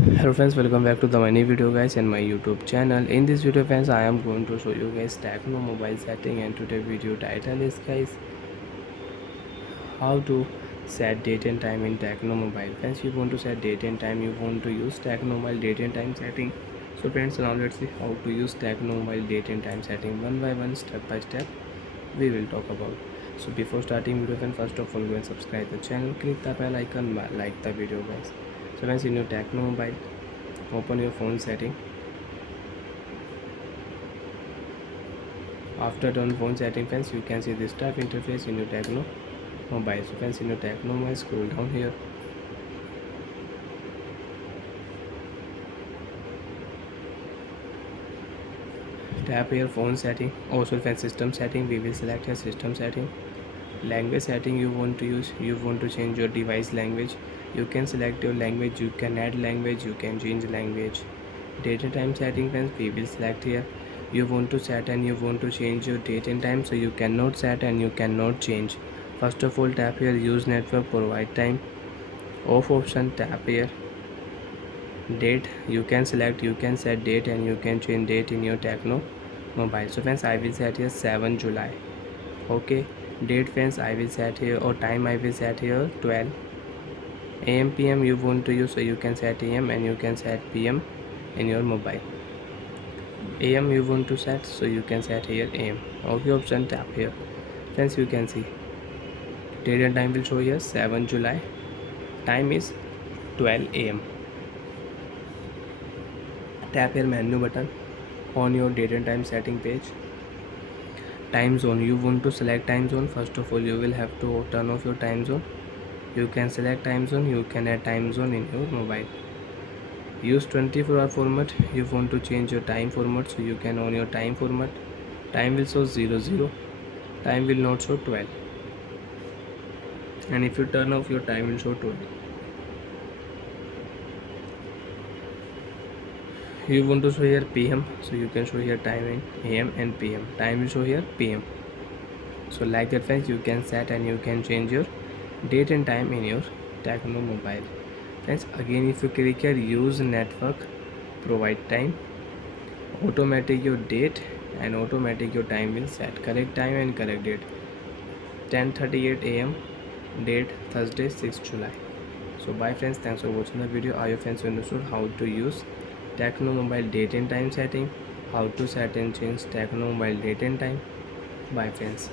Hello friends, welcome back to the my new video guys and my YouTube channel. In this video friends, I am going to show you guys Tecno mobile setting, and today video title is guys how to set date and time in Tecno mobile. Friends, you want to set date and time, you want to use Tecno mobile date and time setting. So friends, now let's see how to use Tecno mobile date and time setting one by one, step by step we will talk about. So before starting video friends, first of all go and subscribe the channel, click the bell icon, like the video guys. So friends, in your Tecno mobile, open your phone setting. After turn phone setting friends, you can see this type interface in your Tecno mobile. So friends, in your Tecno mobile, scroll down here, tap here phone setting. Also friends, system setting, we will select here system setting. Language setting, you want to use, you want to change your device language, you can select your language, you can add language, you can change language. Date and time setting friends, we will select here. You want to set and you want to change your date and time, so you cannot set and you cannot change. First of all, tap here use network, provide time. Off option, tap here date, you can select, you can set date and you can change date in your Tecno mobile. So friends, I will set here 7 July. Okay, date friends, I will set here, or time I will set here 12 am pm you want to use, so you can set am and you can set pm in your mobile. Am you want to set, so you can set here am. Okay option, tap here. Friends, you can see date and time will show here 7 July, time is 12 am. Tap here menu button on your date and time setting page. Time zone, you want to select time zone. First of all, you will have to turn off your time zone. You can select time zone, you can add time zone in your mobile. Use 24-hour format, you want to change your time format, so you can on your time format. Time will show 00, time will not show 12, and if you turn off your time will show 12. You want to show here pm, so you can show here time in am and pm. Time will show here pm. So like that friends, you can set and you can change your date and time in your Tecno mobile. Friends, again if you click here use network, provide time, automatic your date and automatic your time will set. Correct time and correct date 10:38 am, date Thursday 6 July. So bye friends, thanks for watching the video. I hope friends understood how to use Tecno mobile date and time setting, how to set and change Tecno mobile date and time. Bye friends.